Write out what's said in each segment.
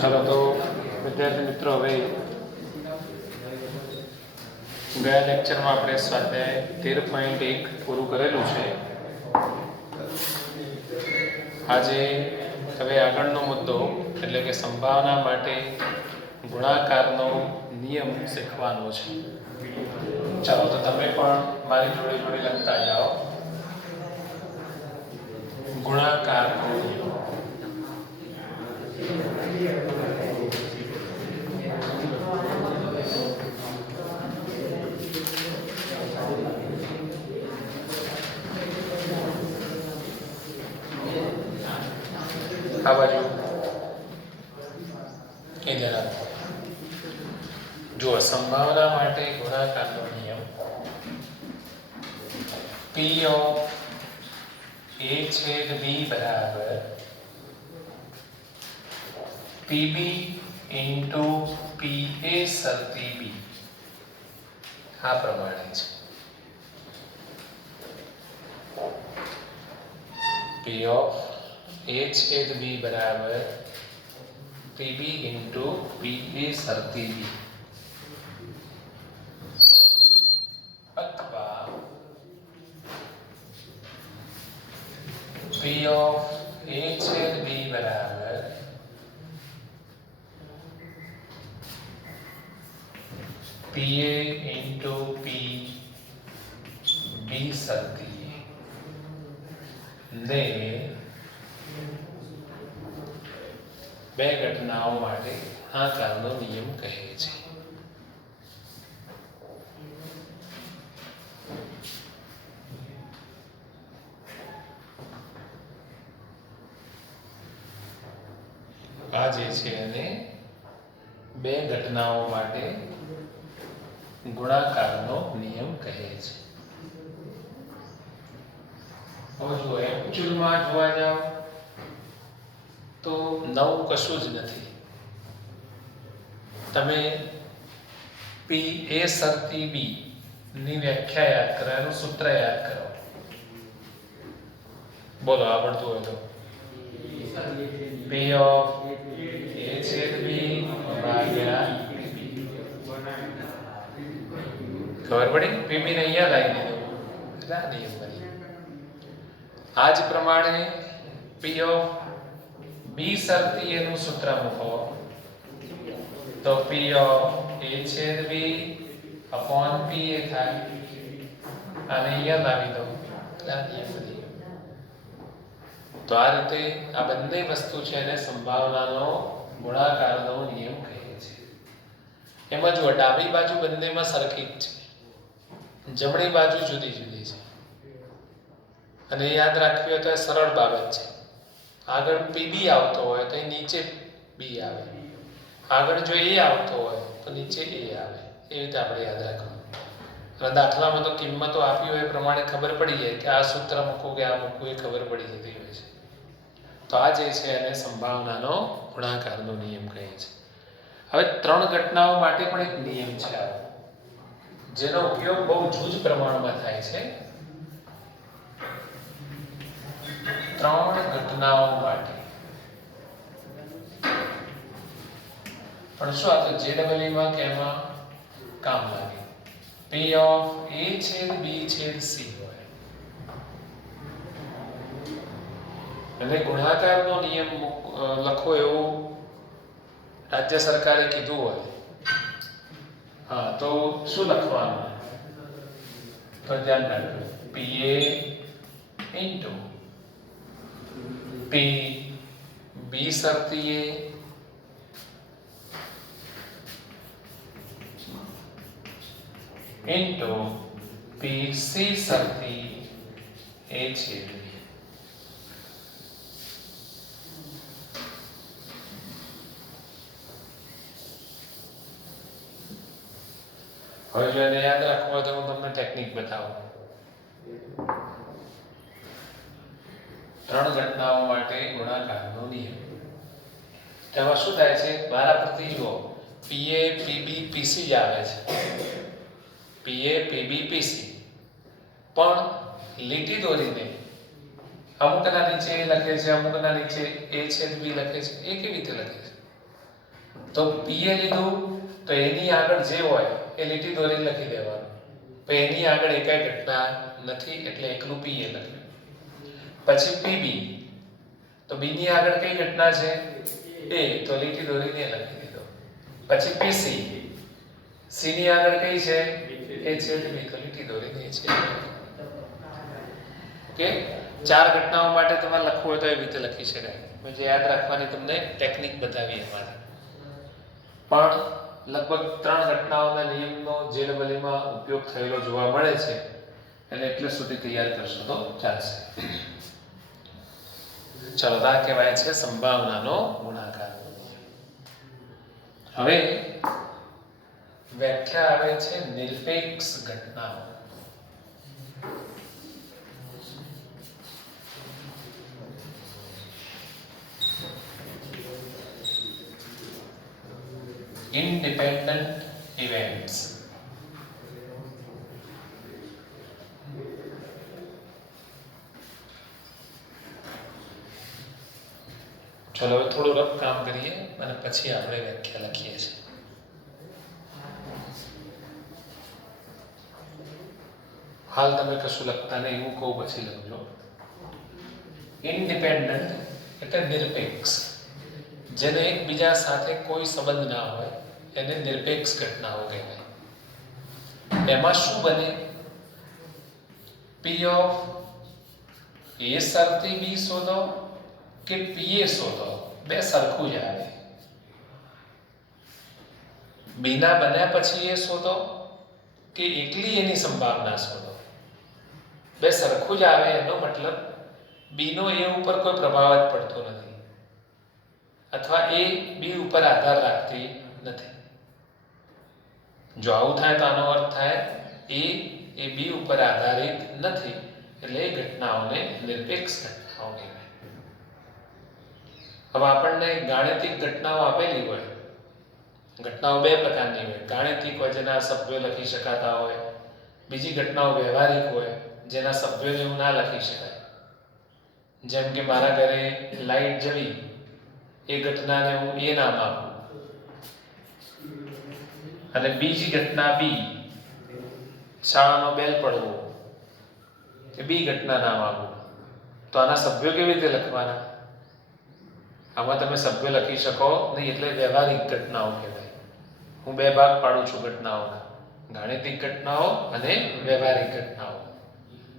ચાલો તો વિદ્યાર્થી મિત્રો, હવે ગયા લેક્ચરમાં આપણે સ્વાધ્યાય 13.1 પૂરું કરેલું છે. આજે હવે આગળનો મુદ્દો એટલે કે સંભાવના માટે ગુણાકારનો નિયમ શીખવાનો છે. ચાલો તો તમે પણ મારી જોડે જોડે લખતા જાઓ. ગુણાકારનો નિયમ. આ બાજુ ઇધર આપો. જો સંભાવના માટે ગુણાકારનો નિયમ P of A છેદ B બરાબર PB into PA શરતી B આ પ્રમાણે છે. P of A છેદ B બરાબર PB into PA શરતી B અથવા P of A છેદ B બરાબર PA into PB શરતી ને બે ઘટનાઓ માટે ગુણાકારનો નિયમ કહે છે. આ જે છે એને બે ઘટનાઓ માટે ગુણાકારનો નિયમ કહે છે. હવે જો એકચ્યુઅલમાં જોવા જાવ તો નવું કશું જ નથી. તમે P A શરતી B ની વ્યાખ્યા યાદ કરો, એનું સૂત્ર યાદ કરો. બોલો આવડતું હોય તો. P of A છેદ B ભાગ્યા ખબર પડી? PB ને અહીંયા લાવી દીધું એટલે આ નિયમ બની. આ જ પ્રમાણે P of B શરતી એનું સૂત્ર મૂકો તો P of A છેદ B upon PA થાય. અને અહીંયા લાવી દો એટલે આ નિયમ બની. તો આ રીતે આ બંને વસ્તુ છે એને સંભાવનાનો ગુણાકારનો નિયમ કહે છે. એમાં જો ડાબી બાજુ બંનેમાં સરખી જ છે, જમણી બાજુ જુદી જુદી છે. અને યાદ રાખવી હોય તો એ સરળ બાબત છે. આગળ PB આવતો હોય તો નીચે B આવે, આગળ જો A આવતો હોય તો નીચે A આવે. એ રીતે આપણે યાદ રાખવાનું. અને દાખલામાં તો કિંમતો આપી હોય એ પ્રમાણે ખબર પડી જાય કે આ સૂત્ર મૂકવું કે આ મૂકવું એ ખબર પડી જતી હોય છે. તો આ જે છે એને સંભાવનાનો ગુણાકારનો નિયમ કહે છે. હવે ત્રણ ઘટનાઓ માટે પણ એક નિયમ છે જેનો ઉપયોગ બહુ જૂજ પ્રમાણમાં થાય છે. ત્રણ ઘટનાઓ માટે પણ શું આ તો JEE માં કે એમાં કામ લાગે. P of A છેદ B છેદ C હોય એટલે ગુણાકારનો નિયમ લખો એવું રાજ્ય સરકારે કીધું હોય, હા તો શું લખવાનું? તો ધ્યાન રાખજો. PA into PB શરતી A into PC શરતી A છેદ B. હવે જો એને યાદ રાખવું હોય તો હું તમને ટેકનિક બતાવું. ત્રણ ઘટનાઓ માટે ગુણાકારનો નિયમ. તેમાં શું થાય છે? વારાફરતી જુઓ, PA PB PC જ આવે છે. PA PB PC પણ લીટી દોરીને અમુકના નીચે એ લખે છે, અમુકના નીચે A છેદ B લખે છે. એ કેવી રીતે લખે છે? તો પીએ લીધું તો એની આગળ જે હોય એ લીટી દોરીને લખી દેવાનું. પણ એની આગળ એકાઈ ઘટના નથી એટલે એકલું પીએ લખ્યું. પછી પીબી તો બી ની આગળ કઈ ઘટના છે એ તો લીટી દોરીને લખી દીધો. પછી પીસી સી ની આગળ કઈ છે એ છેદ બી તો લીટી દોરીને છે. ઓકે, 4 ઘટનાઓ માટે તમારે લખવું હોય તો એવી રીતે લખી શકાય. મેં જે યાદ રાખવાની તમને ટેકનિક બતાવી એમાં પણ લગભગ 3 ઘટનાઓના નિયમનો JEE-માં ઉપયોગ થયેલો જોવા મળે છે એટલે એટલે સુધી તૈયાર કરશો તો ચાલશે. ચલો, આ કહેવાય છે સંભાવનાનો ગુણાકાર. હવે વ્યાખ્યા આવે છે નિરપેક્ષ ઘટનાઓ. Independent events. ચલો હવે થોડું રફ કામ કરીએ અને પછી આપણે વ્યાખ્યા લખીએ છીએ. હાલ તમે કશું લખતા નહીં, હું કહું પછી લખજો. ઇન્ડિપેન્ડન્ટ એટલે નિરપેક્ષ, જેને એકબીજા સાથે કોઈ સંબંધ ના હોય એને નિરપેક્ષ ઘટનાઓ કહેવાય. એમાં શું બને? પી ઓફ એ શરતી બી શોધો કે પીએ શોધો, બે સરખું જ આવે. બીના બન્યા પછી એ શોધો કે એકલી એની સંભાવના શોધો, બે સરખું જ આવે. એનો મતલબ બીનો એ ઉપર કોઈ પ્રભાવ જ પડતો નથી અથવા એ બી ઉપર આધાર રાખતી નથી. જો આવું થાય તો આનો અર્થ થાય એ બી ઉપર આધારિત નથી એટલે એ ઘટનાઓને નિરપેક્ષ ઘટનાઓ કહેવાય. હવે આપણને ગાણિતિક ઘટનાઓ આપેલી હોય, ઘટનાઓ બે પ્રકારની હોય. ગાણિતિક હોય જેના સભ્યો લખી શકાતા હોય, બીજી ઘટનાઓ વ્યવહારિક હોય જેના સભ્યોને એવું ના લખી શકાય. જેમ કે મારા ઘરે લાઈટ જવી એ ઘટનાને હું એ નામ આપું અને બીજી ઘટના બી, શાળાનો બેલ પડવો, એ બી ઘટના નામ આપું. તો આના સભ્યો કેવી રીતે લખવાના? આમાં તમે સભ્ય લખી શકો નહીં એટલે વ્યવહારિક ઘટનાઓ કહેવાય. હું બે ભાગ પાડું છું ઘટનાઓના, ગાણિતિક ઘટનાઓ અને વ્યવહારિક ઘટનાઓ.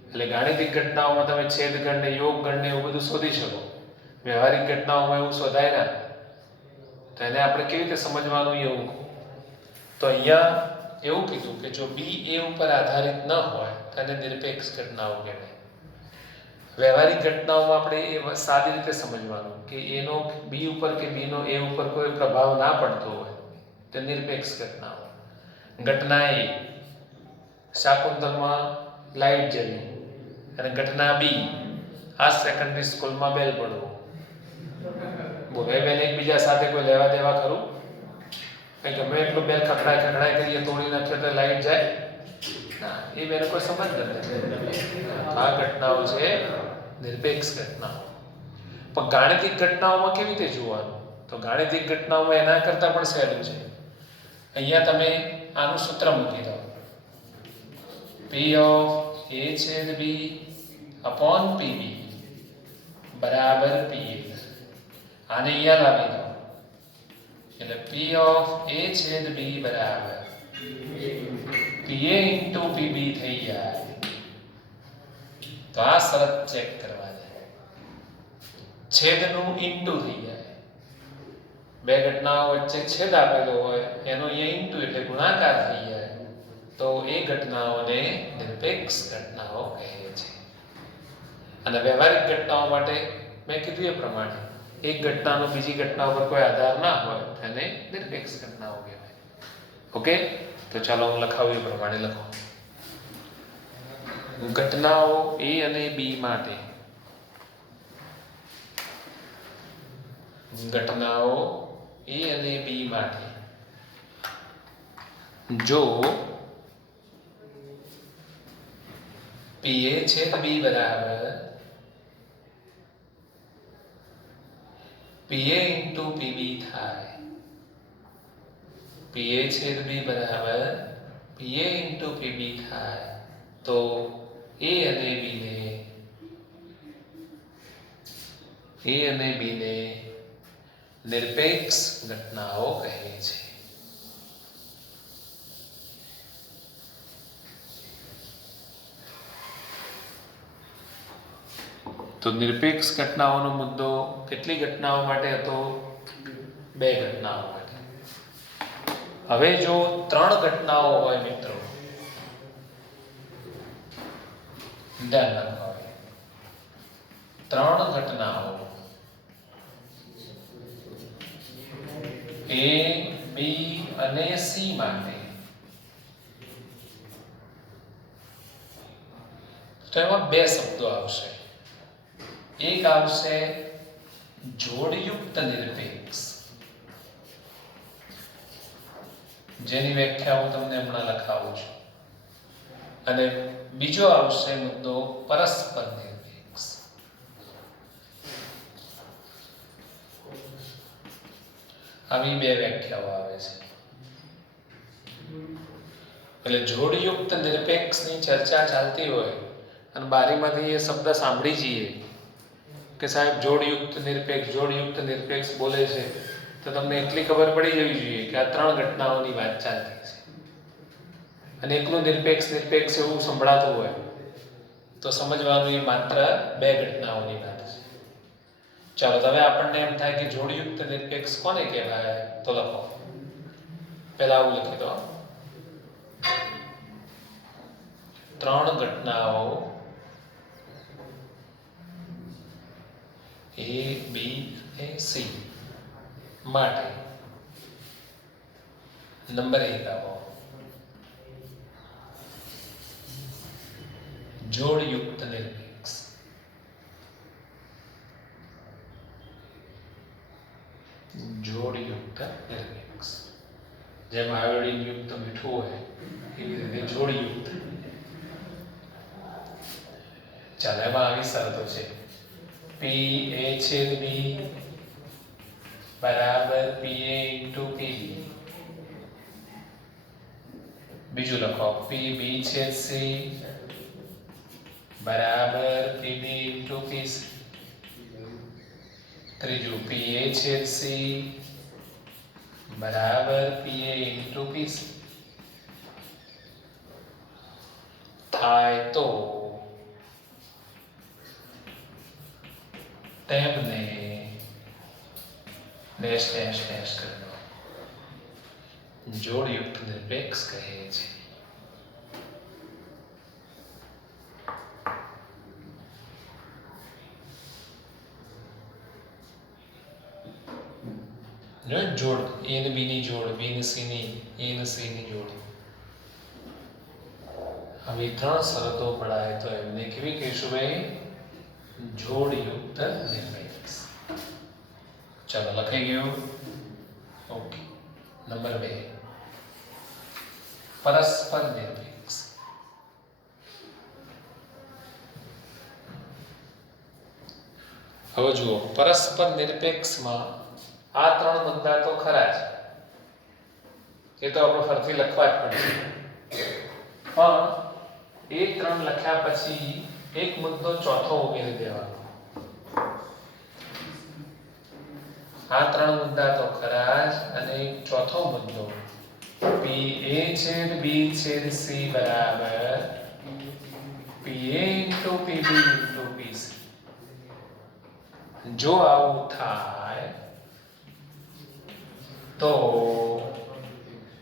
એટલે ગાણિતિક ઘટનાઓમાં તમે છેદગણ ને યોગગણ ને એવું બધું શોધી શકો. વ્યવહારિક ઘટનાઓમાં એવું શોધાય ના. તો એને આપણે કેવી રીતે સમજવાનું એવું? તો અહીંયા એવું કીધું કે જો બી એ ઉપર આધારિત ન હોય તો એને નિરપેક્ષ ઘટનાઓ કહેવાય. વ્યવહારિક ઘટનાઓમાં આપણે એ સાદી રીતે સમજવાનું કે એનો બી ઉપર કે બીનો એ ઉપર કોઈ પ્રભાવ ના પડતો હોય તો નિરપેક્ષ ઘટનાઓ. ઘટના એ શાકુંતલમાં લાઈટ જવી અને ઘટના બી આ સેકન્ડરી સ્કૂલમાં બેલ પડવો. બોલો, એ બેન એકબીજા સાથે કોઈ લેવા દેવા ખરું? કંઈ ગમે એટલું બેલ ખખડાય કરીએ, તોડી નાખ્યો તો લાઈટ જાય ના, એ બેને કોઈ સંબંધ નથી. આ ઘટનાઓ છે નિરપેક્ષ ઘટનાઓ. પણ ગાણિતિક ઘટનાઓમાં કેવી રીતે જોવાનું? તો ગાણિતિક ઘટનાઓમાં એના કરતાં પણ સહેલું છે. અહીંયા તમે આનું સૂત્ર મૂકી દો, પી ઓફ એ છેદ બી અપોન પીબી બરાબર પી. આને અહીંયા લાવી દો એટલે પી ઓફ એ છેદ બી બરાબર પીએ ઇન્ટુ પીબી થઈ જાય. તો આ શરત ચેક કરવા જાય, છેદનું ઇન્ટુ થઈ જાય. બે ઘટનાઓ વચ્ચે છેદ આપેલો હોય એનો અહીંયા ઇન્ટુ એટલે ગુણાકાર થઈ જાય. તો એ ઘટનાઓને નિરપેક્ષ ઘટનાઓ કહે છે. અને વ્યવહારિક ઘટનાઓ માટે મેં કીધું એ પ્રમાણે એક ઘટનાનો બીજી ઘટના ઉપર કોઈ આધાર ના હોય એને નિરપેક્ષ ઘટનાઓ કહેવાય. ઓકે, તો ચાલો હું લખાવું એ પ્રમાણે લખો. ઘટનાઓ એ અને બી માટે, ઘટનાઓ એ અને બી માટે જો પીએ છેદ બી બરાબર પીએ ઇન્ટુ પીબી થાય PA છેદ B બરાબર PA ઇન્ટુ PB થાય તો A અને B ને નિરપેક્ષ ઘટનાઓ કહે છે. તો નિરપેક્ષ ઘટનાઓનો મુદ્દો કેટલી ઘટનાઓ માટે હતો? 2 ઘટનાઓ માટે. હવે જો 3 ઘટનાઓ હોય મિત્રો, ધ્યાન રાખો, 3 ઘટનાઓ A, B અને C માટે, તો એમાં 2 શબ્દો આવશે. એક આવશે જોડયુક્ત નિરપેક્ષ, જેની વ્યાખ્યા હું તમને હમણાં લખાવું છું, અને બીજો આવશે મુદ્દો પરસ્પર નિરપેક્ષ. આવી 2 વ્યાખ્યાઓ આવે છે. એટલે જોડયુક્ત નિરપેક્ષની ચર્ચા ચાલતી હોય અને બારીમાંથી એ શબ્દ સાંભળી જઈએ કે સાહેબ જોડયુક્ત નિરપેક્ષ બોલે છે, તો તમને એટલી ખબર પડી જવી જોઈએ કે આ 3 ઘટનાઓની વાત ચાલતી છે. અને એકલું નિરપેક્ષ એવું સંભળાતું હોય તો સમજવાનું એ માત્ર 2 ઘટનાઓની વાત છે. ચાલો, હવે આપણને એમ થાય કે જોડયુક્ત નિરપેક્ષ કોને કહેવાય? તો લખો, પહેલા આવું લખી દો, 3 ઘટનાઓ A, B અને C માટે નંબર 1 આવો, જોડયુક્ત નિરપેક્ષ. જોડયુક્ત નિરપેક્ષ, જેમ આયોડિન યુક્ત મીઠું હોય એવી રીતે જોડયુક્ત. ચાલો, એમાં આવી શરતો છે. PA છેદ B બરાબર PA ઇન્ટુ PB. બીજું લખો, PB છેદ C બરાબર PB ઇન્ટુ PC. ત્રીજું, PA છેદ C બરાબર PA ઇન્ટુ PC. થાય તો તેમને ડેશ ડેશ ડેશ કરી દો, જોડયુક્ત નિરપેક્ષ કહે છે. જોડ, A ને B ની જોડ, B ને C ની, A ને C ની જોડ. આવી 3 શરતો પડાય તો એમને કેવી કહીશું ભાઈ? જોડયુક્ત નિરપેક્ષ. ચાલો, લખાઈ ગયું? ઓકે. નંબર 2, પરસ્પર નિરપેક્ષ. હવે જુઓ, પરસ્પર નિરપેક્ષમાં આ 3 મુદ્દા તો ખરા જ, એ તો આપણે ફરીથી લખવા જ પડશે. પણ એ 3 લખ્યા પછી એક મુદ્દો ચોથો ઉમેરી દેવાનો. આ 3 મુદ્દા તો ખરા જ, અને એક ચોથો મુદ્દો PA છેદ B છેદ C બરાબર PA into PB into PC. જો આવું થાય તો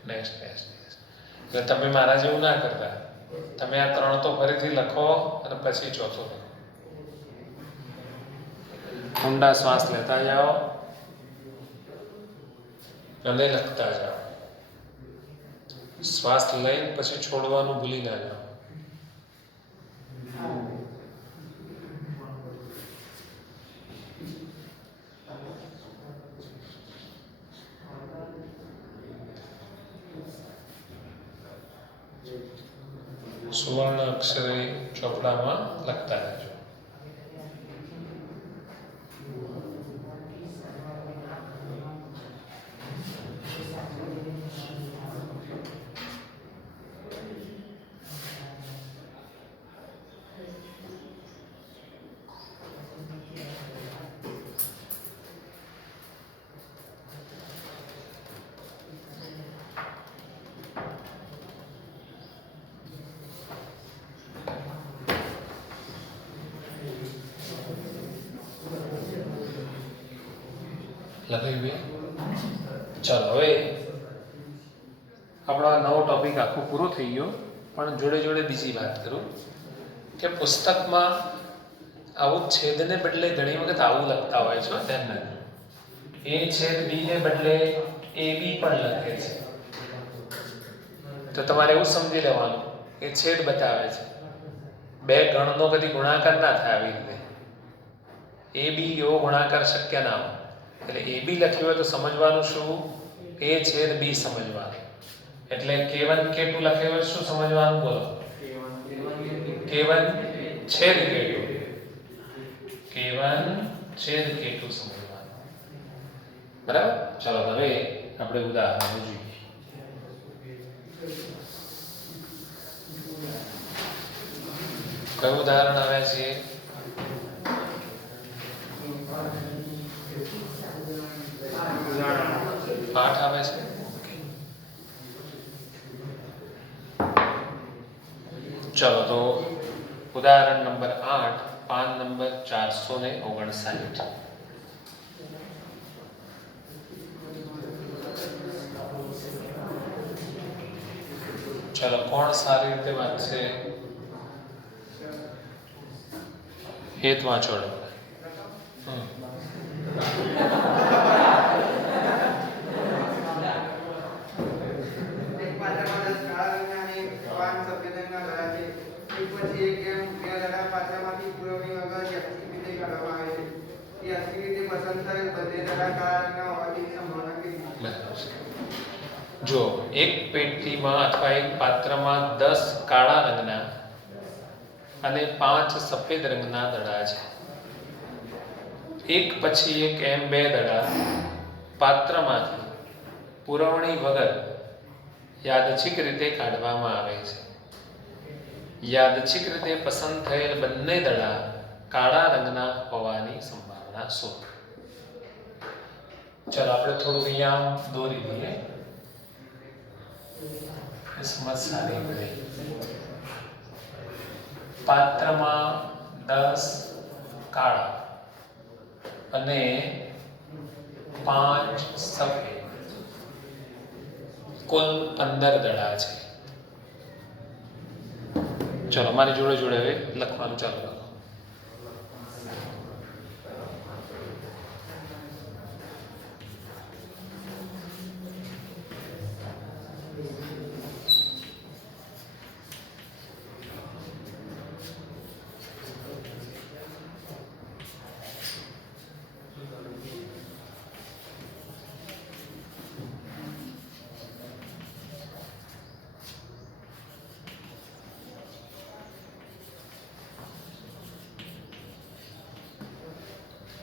નેક્સ્ટ. એટલે તમે મારા જેવું ના કરતા, તમે આ 3 તો ફરીથી લખો અને પછી ચોથો લખો. ઊંડા શ્વાસ લેતા જાઓ અને લખતા જાઓ. શ્વાસ લઈને પછી છોડવાનું ભૂલી ના જાઓ. સુવર્ણ અક્ષરે ચોપડામાં લખતા રહેજો. લખાયું બે. ચાલો હવે આપણો આ નવો ટોપિક આખો પૂરો થઈ ગયો, પણ જોડે જોડે બીજી વાત કરું કે પુસ્તકમાં આવું છેદને બદલે ઘણી વખત આવું લખતા હોય છે. ધ્યાન રાખજો, એ છેદ બી ને બદલે એ બી પણ લખે છે. તો તમારે એવું સમજી લેવાનું કે છેદ બતાવે છે, બે ગણનો કદી ગુણાકાર ના થાય આવી રીતે. એ બી એવો ગુણાકાર શક્ય ના હોય. એટલે એ બી લખ્યું હોય તો સમજવાનું શું? એ છેદ બી સમજવાનું. એટલે K1 K2 લખ્યું હોય શું સમજવાનું? બોલો. K1 છેદ K2, K1 છેદ K2 સમજવાનું. બરાબર? ચાલો હવે આપણે ઉદાહરણ જોઈએ. કયું ઉદાહરણ આવે છે? પાઠ આવે છે. ચલો તો ઉદાહરણ નંબર 8, પાન નંબર 459. ચલો કોણ સારી રીતે વાંચશે? હેત વાંચોડો. જો એક પેટીમાં અથવા એક પાત્રમાં 10 કાળા રંગના અને 5 સફેદ રંગના દડા છે. એક પછી એક એમ 2 દડા પાત્રમાંથી પુરવણી વગર યાદચ્છિક રીતે કાઢવામાં આવે છે. યાદચ્છિક રીતે પસંદ થયેલ બંને દડા કાળા રંગના હોવાની સંભાવના શોધો. ચાલો આપણે થોડું અહીંયા દોરી દઈએ. સમજ સારી પડે. પાત્રમાં 10 કાળા અને 5 સફેદ, કુલ 15 દડા છે. ચલો મારી જોડે જોડે હવે લખવાનું ચાલુ કરો.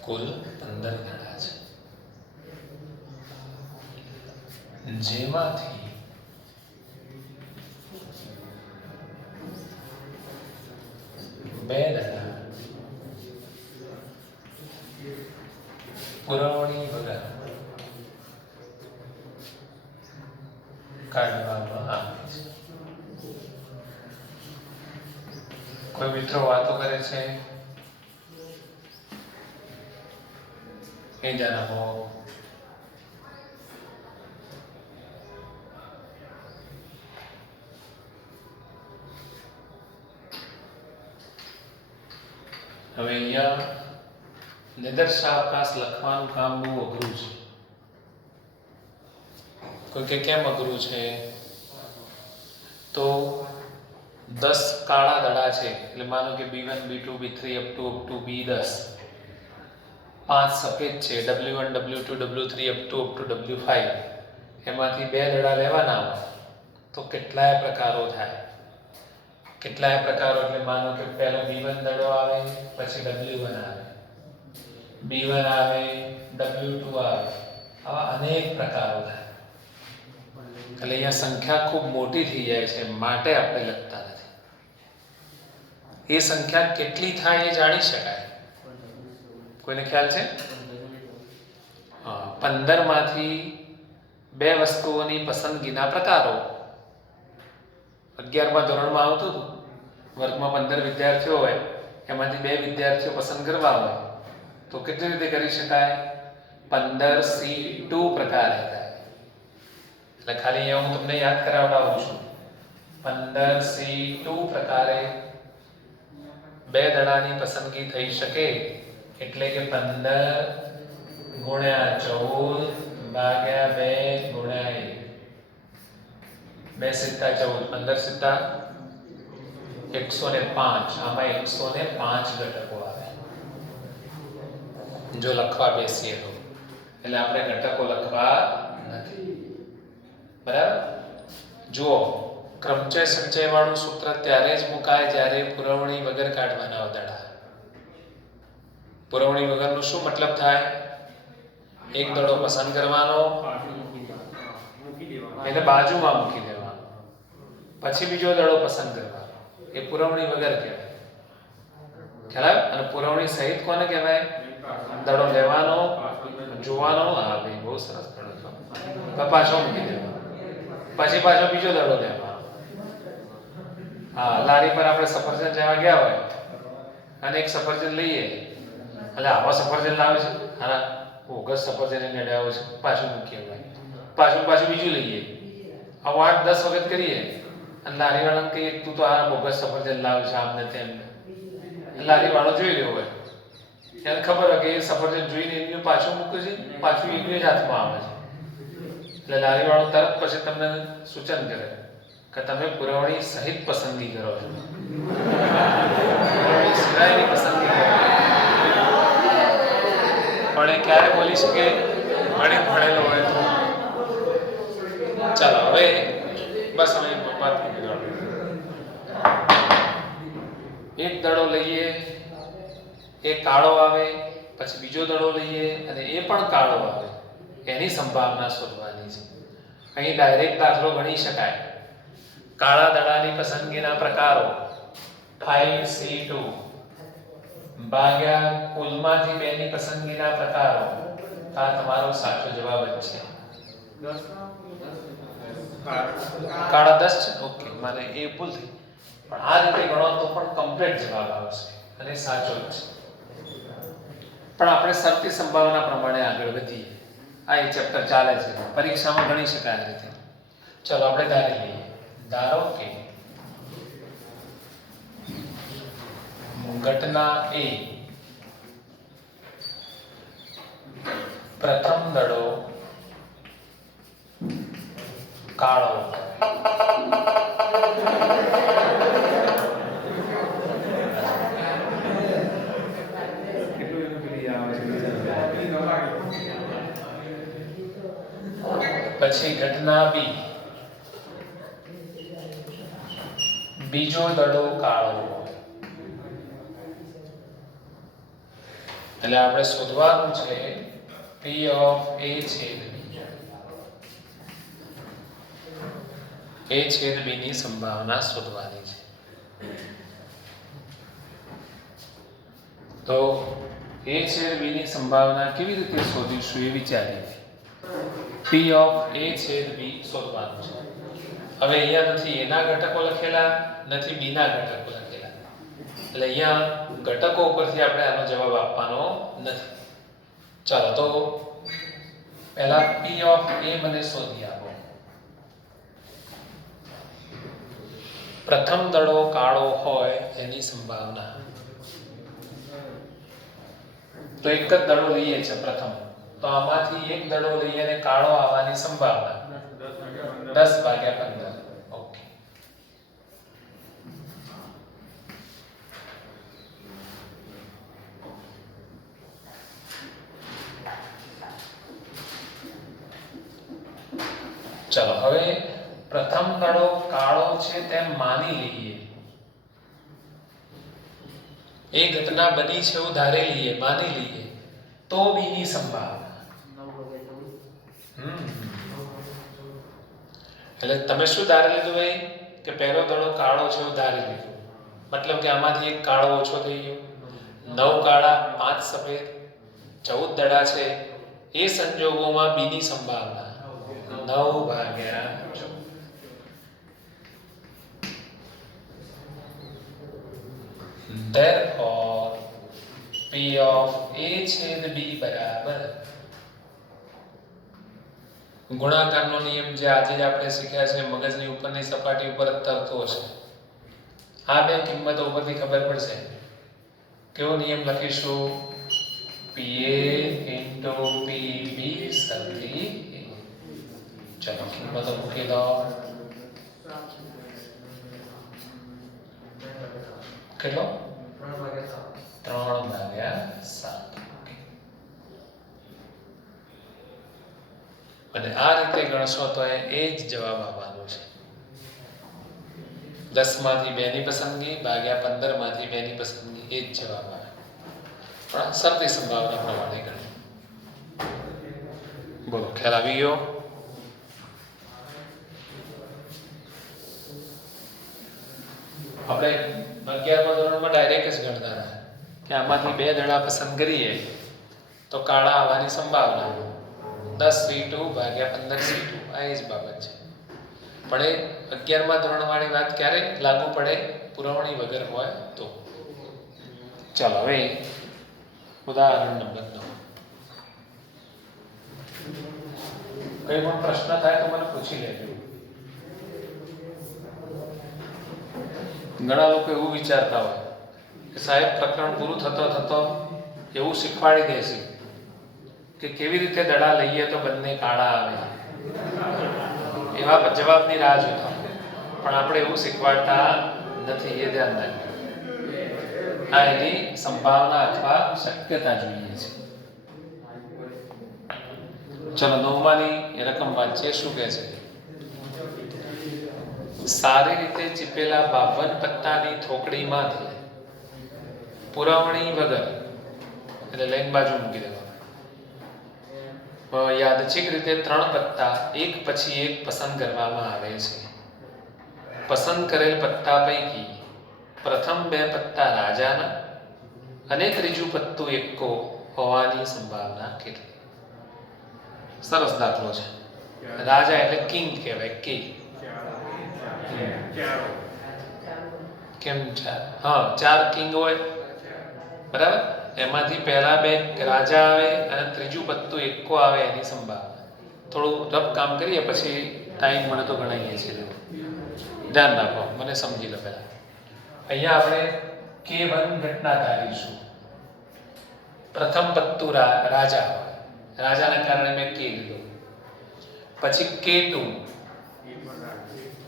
કુલ 15 દડા છે, જેમાંથી બે દડા પુરવણી વગર કાઢવામાં આવે છે. કોઈ મિત્રો વાતો કરે છે? એ જણાવો. હવે અહીંયા નિદર્શાવકાશ લખવાનું કામ બહુ અઘરું છે. કોઈ કે કેમ અઘરું છે? તો 10 કાળા દડા છે, એટલે માનો કે B1 B2 B3 up to B10. 5 સફેદ છે, W1 W2 W3 up to W5. એમાંથી બે દડા લેવાના હોય તો કેટલાય પ્રકારો થાય. કેટલાય પ્રકારો એટલે માનો કે પહેલો B1 દડો આવે, પછી W1 આવે, B1 આવે, W2 આવે, આવા અનેક પ્રકારો થાય. એટલે અહીંયા સંખ્યા ખૂબ મોટી થઈ જાય છે, માટે આપણે લખતા નથી. એ સંખ્યા કેટલી થાય એ જાણી શકાય. કોઈને ખ્યાલ છે? 15 માંથી બે વસ્તુઓની પસંદગીના પ્રકારો. 11મા ધોરણમાં આવતું હતું, વર્ગમાં 15 વિદ્યાર્થીઓ હોય, એમાંથી બે વિદ્યાર્થીઓ પસંદ કરવા હોય તો કેટલી રીતે કરી શકાય? 15C2 प्रकार रहता है। એટલે ખાલી અહીંયા હું તમને યાદ કરાવડાવું છું 15C2 પ્રકારે બે દડાની પસંદગી થઈ શકે એટલે કે 15 ગુણ્યા 14 ભાગ્યા 2 ગુણ્યા 1 2 સિત્તા 14 15 સિત્તા 105 આમાં 105 ઘટકો આવે જો લખવા બેસીએ તો એટલે આપણે ઘટકો લખવા નથી બરાબર જુઓ ક્રમચય સંચય વાળું સૂત્ર ત્યારે જ મુકાય જ્યારે પુરવણી વગર કાઢવાના હોય દડા પુરવણી વગરનું શું મતલબ થાય એક દડો પસંદ કરવાનો એટલે બાજુમાં મૂકી દેવાનો પછી બીજો દડો પસંદ કરવાનો એ પુરવણી વગર કહેવાય ખ્યાલ અને પુરવણી સહિત કોને કહેવાય દડો લેવાનો જોવાનો હા ભાઈ બહુ સરસ દડો છો પાછો મૂકી દેવાનો પછી પાછો બીજો દડો લેવાનો હા લારી પર આપણે સફરજન લેવા ગયા હોય અને એક સફરજન લઈએ એટલે આવા સફરજન લાવે છે હા ઓગસ્ટ સફરજન એને લેવો છે પાછું મૂકીએ ભાઈ પાછું બીજું લઈએ આવું 8-10 વખત કરીએ અને લારી વાળાને કહીએ તું તો આ બોગસ સફરજન લાવે છે આમને તેમને લારી વાળો જોઈ રહ્યો હોય એને ખબર હોય કે એ સફરજન જોઈને એનું પાછું મૂકે છે પાછું એનું જ હાથમાં આવે છે એટલે લારી વાળો તરત પછી તમને સૂચન કરે કે તમે પુરવણી સહિત પસંદગી કરો છો પુરવણી સિવાયની પસંદગી કરો પણ એ ક્યારે બોલી શકે ભણેલો હોય તો ચાલો હવે બસ અમે વાત કરી એક દડો લઈએ એ કાળો આવે પછી બીજો દડો લઈએ અને એ પણ કાળો આવે એની સંભાવના શોધવાની છે અહીં ડાયરેક્ટ દાખલો ગણી શકાય કાળા દડાની પસંદગીના પ્રકારો 5C2 ભાગ્યા કુલમાંથી બેની પસંદગીના પ્રકારો આ તમારો સાચો જવાબ જ છે કાળા 10 છે ઓકે મને એ ભૂલ થઈ પણ આ રીતે ગણો તો પણ કમ્પ્લીટ જવાબ આવશે અને સાચો જ છે પણ આપણે શરતી સંભાવના પ્રમાણે આગળ વધીએ આ એ ચેપ્ટર ચાલે છે પરીક્ષામાં ગણી શકાય આ રીતે ચલો આપણે ધારી લઈએ ધારો કે ઘટના એ પ્રથમ દડો કાળો પછી ઘટના બી બીજો દડો કાળો એટલે આપણે શોધવાનું છે P of A છેદ B A છેદ B ની સંભાવના શોધવાની છે તો A છેદ B ની સંભાવના કેવી રીતે શોધીશું એ વિચારીએ P of A છેદ B શોધવાનું છે હવે અહીંયા નથી એના ઘટકો લખેલા નથી B ના ઘટકો લખેલા એટલે અહીંયા ઘટકો ઉપરથી આપણે આનો જવાબ આપવાનો નથી ચાલો તો પહેલા P of A મને શોધી આપો પ્રથમ દડો કાળો હોય એની સંભાવના તો એક જ દડો લઈએ છે પ્રથમ તો આમાંથી એક દડો લઈએ અને કાળો આવવાની સંભાવના 10/15 ઓકે ચલો હવે પ્રથમ દડો કાળો છે તેમ માની લઈએ એ ઘટના બની છે એવું ધારી લઈએ માની લઈએ તો બી ની સંભાવના એટલે તમે શું ધારી લીધું ભાઈ કે પહેલો દડો કાળો છે એવું ધારી લીધું મતલબ કે આમાંથી એક કાળો ઓછો થઈ ગયો 9 કાળા 5 સફેદ 14 દડા છે એ સંજોગોમાં બી ની સંભાવના 9/14 therefore P of A છેદ B બરાબર ગુણાકારનો નિયમ જે આજે જ આપણે શીખ્યા છે, મગજની ઉપરની સપાટી ઉપર જ તરતો હશે. આ બે કિંમતો ઉપરથી ખબર પડશે. કેવો નિયમ લખીશું? PA × PB સરખી A. ચલો કિંમતો મૂકી દો. કેટલો? 3/7. અને આ રીતે ગણશો તો એ જ જવાબ આવવાનો છે. 10 માંથી 2 ની પસંદગી ભાગ્યા 15 માંથી 2 ની પસંદગી, એ જ જવાબ આવે. પણ શરતી સંભાવના પ્રમાણે ગણો. બોલો, ખ્યાલ આવી ગયો? આપણે 11મા ધોરણમાં ડાયરેક્ટ જ ગણતા હતા કે આમાંથી 2 દડા પસંદ કરીએ તો કાળા આવવાની સંભાવના 10 C2 ભાગ્યા 15 C2. આ જ બાબત છે. પણ એ 11મા ધોરણવાળી વાત ક્યારે લાગુ પડે? પુરવણી વગર હોય તો. ચાલો હવે ઉદાહરણ નંબર 9. કઈ પણ પ્રશ્ન થાય તો મને પૂછી લેજો. ઘણા લોકો એવું વિચારતા હોય કે સાહેબ પ્રકરણ પૂરું થતો એવું શીખવાડી દેશે કે કેવી રીતે દડા લઈએ તો બંને કાળા આવે. એવા જવાબની રાહ જોતા. પણ આપણે એવું શીખવાડતા નથી, એ ધ્યાન રાખજો. આ એની સંભાવના અથવા શક્યતા જોઈએ છે. ચલો 9માની રકમ વાંચીએ. શું કહે છે? સારી રીતે ચીપેલા 52 પત્તાની થોકડીમાંથી પુરવણી વગર, એટલે લાઈન બાજુ મૂકી દેવા, યાદચ્છિક રીતે 3 પત્તા એક પછી એક પસંદ કરવામાં આવે છે. પસંદ કરેલ પત્તા પૈકી પ્રથમ 2 પત્તા રાજાના અને ત્રીજું પત્તું એક્કો હોવાની સંભાવના કેટલી? સરસ દાખલો છે. રાજા એટલે કિંગ કહેવાય. કે કેમ 4? હા, 4 કિંગ હોય, બરાબર. એમાંથી પહેલા 2 રાજા આવે અને ત્રીજું પત્તું એક્કો આવે એની સંભાવના. થોડું રફ કામ કરીએ, પછી ટાઈમ મળે તો ગણાવીએ છીએ. ધ્યાન રાખો, મને સમજી લો. પહેલા અહીંયા આપણે K1 ઘટના ધારીશું. પ્રથમ પત્તું રાજા હોય, રાજાના કારણે મેં K લીધો. પછી K2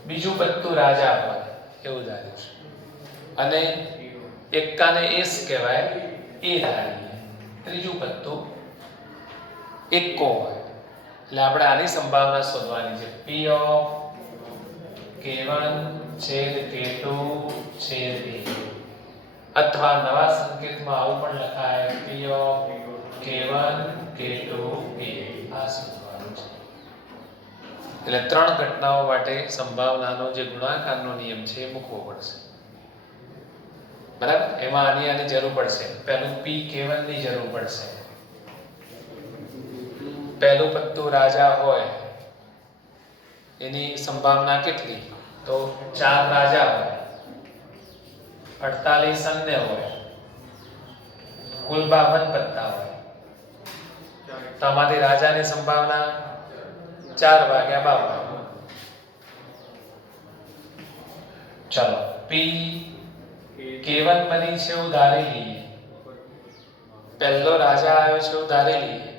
બીજું પત્તું રાજા હોય એવું ધારીશું. અને એક્કાને એસ કહેવાય, એ ધારીએ. ત્રીજું પત્તું એક્કો હોય. એટલે આપણે આની સંભાવના શોધવાની છે. P of K1 છેદ K2 છેદ A. અથવા નવા સંકેતમાં આવું પણ લખાય, P of K1 K2 A. આ શોધવાનું છે. એટલે 3 ઘટનાઓ માટે સંભાવનાનો જે ગુણાકારનો નિયમ છે એ મૂકવો પડશે, બરાબર. એમાં આની જરૂર પડશે. પહેલું P K1 ની જરૂર પડશે. પહેલું પત્તું રાજા હોય એની સંભાવના કેટલી? તો 4 રાજા હોય, 48 અન્ય હોય, કુલ 52 પત્તા હોય. તો આમાંથી રાજાની સંભાવના 4/52. ચલો, P K1 બની છે એવું ધારી લઈએ. પહેલો રાજા આવ્યો છે એવું ધારી લઈએ.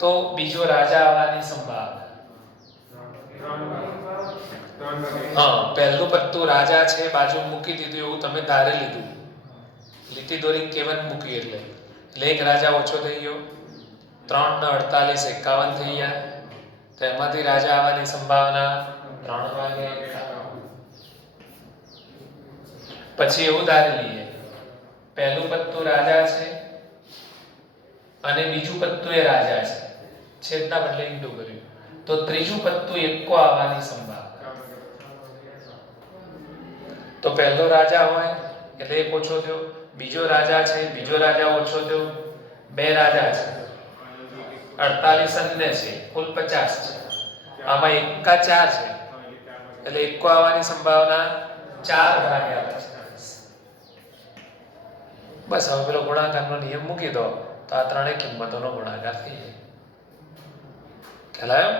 તો બીજો રાજા આવવાની સંભાવના, હા, પહેલું પત્તું રાજા છે બાજુ મૂકી દીધું એવું તમે ધારી લીધું. લીટી દોરી K1 મૂકી એટલે એક રાજા ઓછો થઈ ગયો. 3 ને 48 51 થઈ ગયા. તો એમાંથી રાજા આવવાની સંભાવના 3/51. પછી એવું ધારી લઈએ, પહેલું પત્તું રાજા છે અને બીજું પત્તું એ રાજા છે, છેદના બદલે ઈંટુ કર્યું. તો ત્રીજું પત્તું એક્કો આવવાની સંભાવના. તો પહેલો રાજા હોય એટલે એક ઓછો થયો, બીજો રાજા છે, બીજો રાજા ઓછો થયો, 2 રાજા છે, 48 અન્ય છે, કુલ 50 છે. આમાં એક્કા 4 છે એટલે એક્કો આવવાની સંભાવના 4/50. બસ હવે પેલો ગુણાકારનો નિયમ મૂકી દો તો આ ત્રણેય કિંમતોનો ગુણાકાર થઈ જાય. ખ્યાલ આવ્યો?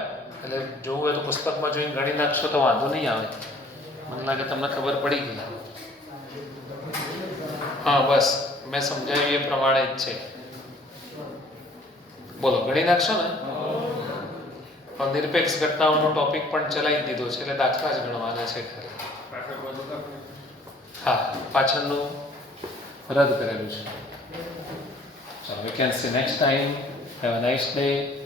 એટલે જોવું હોય તો પુસ્તકમાં જોઈને ગણી નાખશો તો વાંધો નહીં આવે. મને લાગે તમને ખબર પડી ગઈ. હા બસ મેં સમજાવ્યું એ પ્રમાણે જ છે. બોલો ગણી નાખશો ને. નિરપેક્ષ ઘટનાઓનો ટોપિક પણ ચલાવી દીધો છે એટલે દાખલા જ ગણવાના છે ખાલી. હા પાછળનું રદ કરેલું છે. So we can see next time. Have a nice day.